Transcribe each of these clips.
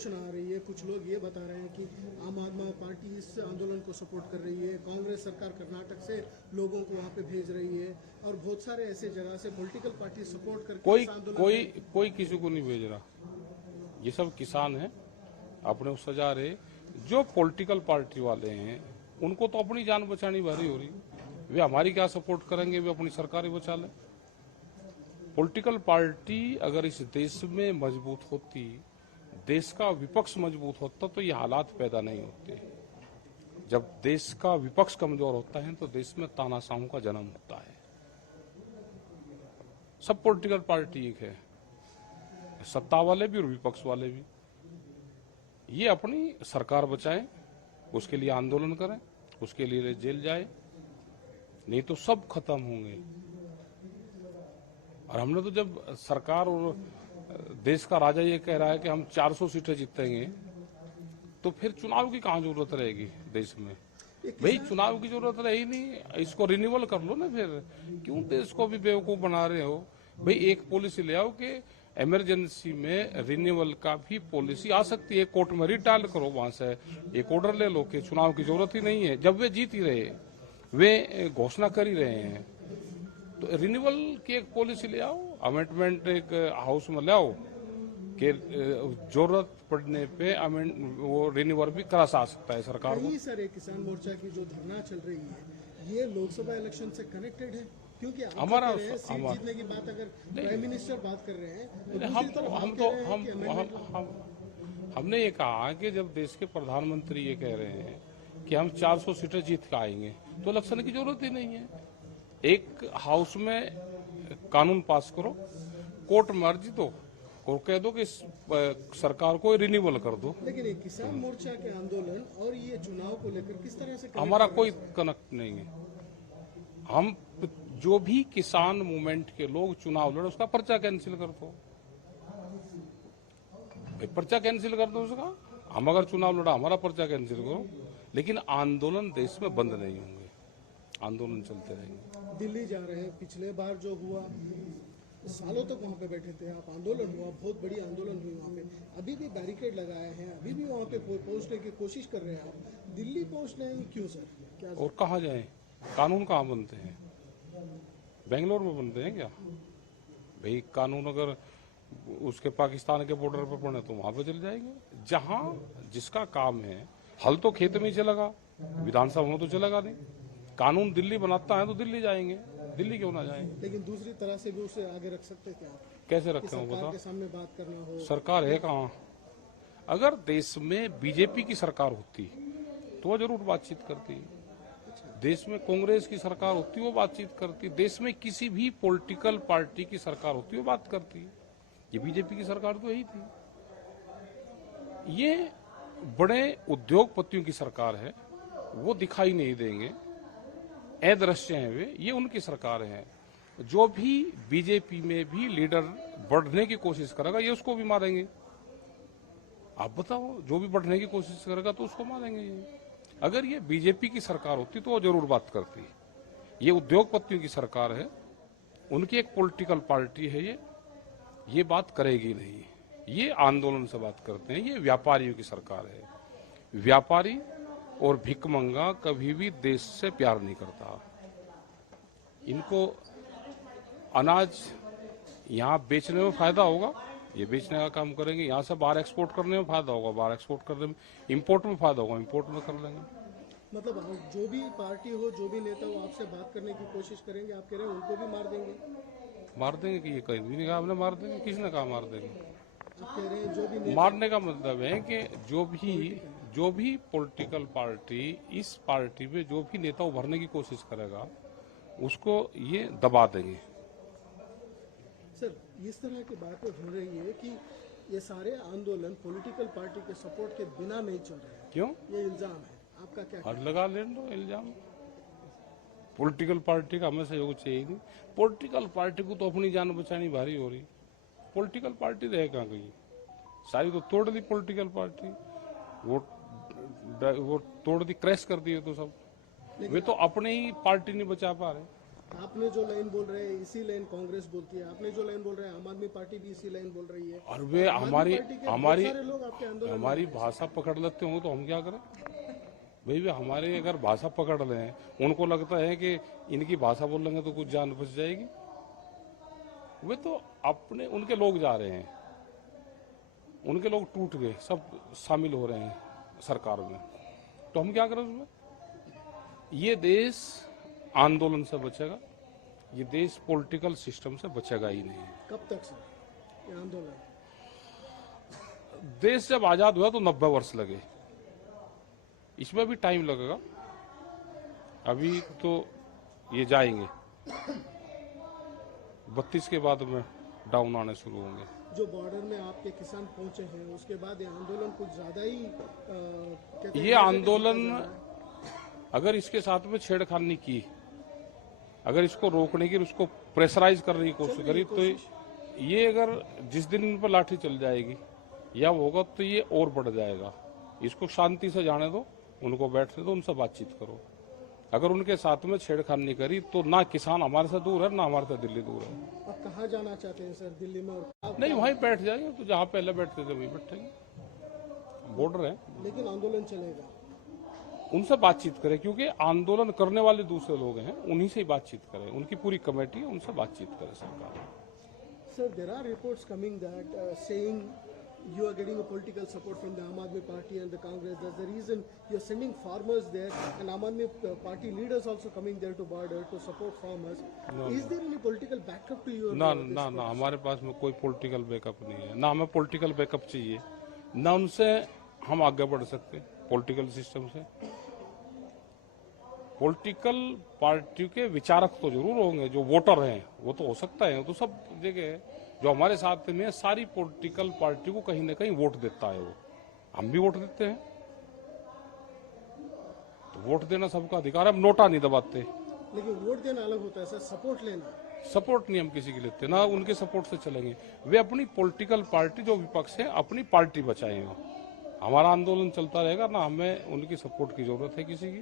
आलोचना आ रही है, कुछ लोग ये बता रहे हैं कि आम आदमी पार्टी इस आंदोलन को सपोर्ट कर रही है, कांग्रेस सरकार कर्नाटक से लोगों को वहाँ पे भेज रही है और बहुत सारे ऐसे जगह से पॉलिटिकल पार्टी सपोर्ट करके इस आंदोलन कोई किसी को नहीं भेज रहा। ये सब किसान हैं, अपने को सजा रहे। जो पॉलिटिकल पार्टी वाले हैं उनको तो अपनी जान बचानी भारी हो रही। वे हमारी क्या सपोर्ट करेंगे, वे अपनी सरकार ही बचा लें। पॉलिटिकल पार्टी अगर इस देश में मजबूत होती, देश का विपक्ष मजबूत होता, तो ये हालात पैदा नहीं होते। जब देश का विपक्ष कमजोर होता है तो देश में तानाशाहों का जन्म होता है। सब पॉलिटिकल पार्टी एक है, सत्ता वाले भी और विपक्ष वाले भी। ये अपनी सरकार बचाएं, उसके लिए आंदोलन करें, उसके लिए जेल जाए, नहीं तो सब खत्म होंगे। और हमने तो जब सरकार और देश का राजा ये कह रहा है कि हम 400 सीटें जीतेंगे, तो फिर चुनाव की कहाँ जरूरत रहेगी देश में? भाई चुनाव की जरूरत रही नहीं, इसको रिन्यूअल कर लो ना। फिर क्यों देश को भी बेवकूफ बना रहे हो? भाई एक पॉलिसी ले आओ कि इमरजेंसी में रिन्यूअल का भी पॉलिसी आ सकती है। कोर्ट में रिट डाल करो, वहां से एक ऑर्डर ले लो कि चुनाव की जरूरत ही नहीं है। जब वे जीत ही रहे, वे घोषणा कर ही रहे हैं, तो रिन्यूअल की एक पॉलिसी ले आओ, अमेंडमेंट एक हाउस में ले आओ कि जरूरत पड़ने पे वो रिन्यूअल भी करा सकता है सरकार को। सर किसान मोर्चा की जो धरना चल रही है, ये लोकसभा इलेक्शन से कनेक्टेड है? क्योंकि हमारा सीट जीतने की बात अगर प्राइम मिनिस्टर बात कर रहे हैं, हमने ये कहा कि जब देश के प्रधानमंत्री ये कह रहे हैं कि हम 400 सीटें जीत के आएंगे, तो इलेक्शन की जरूरत ही नहीं है। एक हाउस में कानून पास करो, कोर्ट में अर्जी दो और कह दो कि सरकार को रिन्यूअल कर दो। लेकिन एक किसान मोर्चा के आंदोलन और ये चुनाव को लेकर किस तरह से हमारा कोई कनेक्ट नहीं है। हम जो भी किसान मूवमेंट के लोग चुनाव लड़े, उसका पर्चा कैंसिल कर दो। पर्चा कैंसिल कर दो उसका। हम अगर चुनाव लड़ा, हमारा पर्चा कैंसिल करो, लेकिन आंदोलन देश में बंद नहीं होंगे, आंदोलन चलते रहेंगे। दिल्ली जा रहे हैं, पिछले बार जो हुआ सालों तक वहाँ पे बैठे थे आप, आंदोलन हुआ, बहुत बड़ी आंदोलन हुई वहाँ पे। अभी भी बैरिकेड लगाए हैं, अभी भी वहाँ पे पहुँचने की कोशिश कर रहे हैं आप। दिल्ली पहुँच रहे हैं क्यों सर? क्या और कहाँ जाए? कानून कहाँ बनते हैं? बेंगलोर में बनते हैं क्या? भाई कानून अगर उसके पाकिस्तान के बॉर्डर पर पड़े तो वहां पे चले जाएंगे। जहां जिसका काम है, हल तो खेत में ही चलेगा, विधानसभा में तो चलेगा नहीं। कानून दिल्ली बनाता है तो दिल्ली जाएंगे, दिल्ली क्यों ना जाएंगे? लेकिन दूसरी तरह से भी उसे आगे रख सकते क्या? कैसे रखें वो बता? सामने बात करना हो, सरकार है कहाँ? अगर देश में बीजेपी की सरकार होती तो वो जरूर बातचीत करती। देश में कांग्रेस की सरकार होती, वो बातचीत करती। देश में किसी भी पॉलिटिकल पार्टी की सरकार होती, वो बात करती। ये बीजेपी की सरकार तो यही थी। ये बड़े उद्योगपतियों की सरकार है, वो दिखाई नहीं देंगे, अदृश्य हैं वे, ये उनकी सरकार है। जो भी बीजेपी में भी लीडर बढ़ने की कोशिश करेगा, ये उसको भी मारेंगे। आप बताओ, जो भी बढ़ने की कोशिश करेगा तो उसको मारेंगे ये। अगर ये बीजेपी की सरकार होती तो वो जरूर बात करती। ये उद्योगपतियों की सरकार है, उनकी एक पॉलिटिकल पार्टी है, ये बात करेगी नहीं। ये आंदोलन से बात करते हैं। ये व्यापारियों की सरकार है। व्यापारी और भिखमंगा कभी भी देश से प्यार नहीं करता। इनको अनाज यहाँ बेचने में फायदा होगा, ये बेचने का काम करेंगे। यहाँ से बाहर एक्सपोर्ट करने में फायदा होगा, बाहर एक्सपोर्ट करने में। इंपोर्ट में फायदा होगा, इंपोर्ट में कर लेंगे। मतलब जो भी पार्टी हो, जो भी नेता हो, आपसे बात करने की कोशिश करेंगे, आप कह रहे हैं उनको भी मार देंगे? मार देंगे कि ये कहीं भी नहीं कहा आपने मार देंगे? किसने कहा मार देंगे? आप कह रहे हैं जो भी मारने का मतलब है कि जो भी पॉलिटिकल पार्टी, इस पार्टी में जो भी नेता उभरने की कोशिश करेगा, उसको ये दबा देंगे। सर, इस तरह की बातें हो रही है कि ये सारे आंदोलन पॉलिटिकल पार्टी के सपोर्ट के बिना नहीं चल रहे हैं। क्यों? ये इल्जाम है, आपका क्या? हद लगा लेने दो इल्जाम। पॉलिटिकल पार्टी का हमें सहयोग चाहिए नहीं। पॉलिटिकल पार्टी को तो अपनी जान बचानी भारी हो रही। पॉलिटिकल पार्टी रहे कहाँ गई? सारी तो तोड़ दी पॉलिटिकल पार्टी, वो तोड़ दी, क्रैश कर दी। तो सब वे तो अपने ही पार्टी नहीं बचा पा रहे। आपने जो लाइन बोल रहे हैं इसी लाइन कांग्रेस बोलती है, आपने जो लाइन बोल रहे हैं आम आदमी पार्टी भी इसी लाइन बोल रही है। और वे आम आदमी हमारी पार्टी के बहुत हमारी सारे लोग आपके आंदोलन में हमारी भाषा पकड़ लेते होंगे तो हम क्या करें भाई? वे हमारे अगर भाषा पकड़ रहे हैं, उनको लगता है कि इनकी भाषा बोल लेंगे तो कुछ जान बच जाएगी। वे तो अपने उनके लोग जा रहे हैं, उनके लोग टूट गए, सब शामिल हो रहे हैं सरकार में, तो हम क्या करें उसमें? ये देश आंदोलन से बचेगा, ये देश पॉलिटिकल सिस्टम से बचेगा ही नहीं। कब तक सर ये आंदोलन? देश जब आजाद हुआ तो 90 वर्ष लगे, इसमें भी टाइम लगेगा। अभी तो ये जाएंगे, 32 के बाद में डाउन आने शुरू होंगे। जो बॉर्डर में आपके किसान पहुंचे हैं उसके बाद ये आंदोलन कुछ ज्यादा ही कहते हैं ये आंदोलन अगर इसके साथ में छेड़खानी की, अगर इसको रोकने की, उसको प्रेशराइज करने की कोशिश करी, तो ये अगर जिस दिन इन पर लाठी चल जाएगी या होगा तो ये और बढ़ जाएगा। इसको शांति से जाने दो, उनको बैठने दो, उनसे बातचीत करो। अगर उनके साथ में छेड़खानी करी तो ना किसान हमारे से दूर है, ना हमारे से दिल्ली दूर है। अब कहाँ जाना चाहते हैं सर? दिल्ली में? और नहीं, वहीं बैठ जाएंगे, तो जहाँ पहले बैठते थे वहीं बैठेंगे। बॉर्डर है, लेकिन आंदोलन चलेगा। उनसे बातचीत करें, क्योंकि आंदोलन करने वाले दूसरे लोग हैं, उन्हीं से ही बातचीत करें। उनकी पूरी कमेटी है, उनसे बातचीत करें सरकार। Sir, there are reports coming that saying you are getting a political support from the Aam Aadmi Party and the Congress. That's the reason you're sending farmers there, and Aam Aadmi Party leaders also coming there to border to support farmers. Is there any political backup to your? ना ना ना, हमारे पास में कोई political backup नहीं है, ना हमें पॉलिटिकल बैकअप चाहिए, ना उनसे हम आगे बढ़ सकते पॉलिटिकल सिस्टम से। पॉलिटिकल पार्टी के विचारक तो जरूर होंगे, जो वोटर हैं वो तो हो सकता है, तो सब जगह जो हमारे साथ में सारी पॉलिटिकल पार्टी को कहीं ना कहीं वोट देता है, वो हम भी वोट देते हैं, तो वोट देना सबका अधिकार है, हम नोटा नहीं दबाते। लेकिन वोट देना अलग होता है सर, सपोर्ट लेना। सपोर्ट नहीं हम किसी की लेते, ना उनके सपोर्ट से चलेंगे। वे अपनी पॉलिटिकल पार्टी जो विपक्ष है अपनी पार्टी बचाएंगे। हमारा आंदोलन चलता रहेगा, ना हमें उनकी सपोर्ट की जरूरत है किसी की,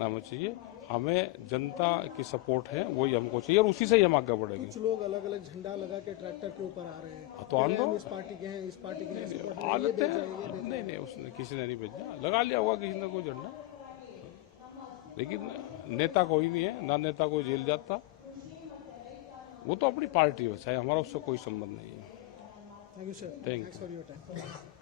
ना हमें चाहिए। हमें जनता की सपोर्ट है, वही हमको चाहिए, और उसी से ही हम आगे बढ़ेंगे। कुछ लोग अलग अलग झंडा लगा के ट्रैक्टर के ऊपर आ रहे हैं, तो आन दो, हम इस पार्टी के हैं, इस पार्टी के हैं, आ लेते हैं। नहीं, उसने किसी ने नहीं भेजा, लगा लिया होगा किसी ने कोई झंडा, लेकिन नेता कोई नहीं है, ना नेता कोई जेल जाता, वो तो अपनी पार्टी बचाए, हमारा उससे कोई संबंध नहीं है। Thank you sir, thank you. Thanks for your time.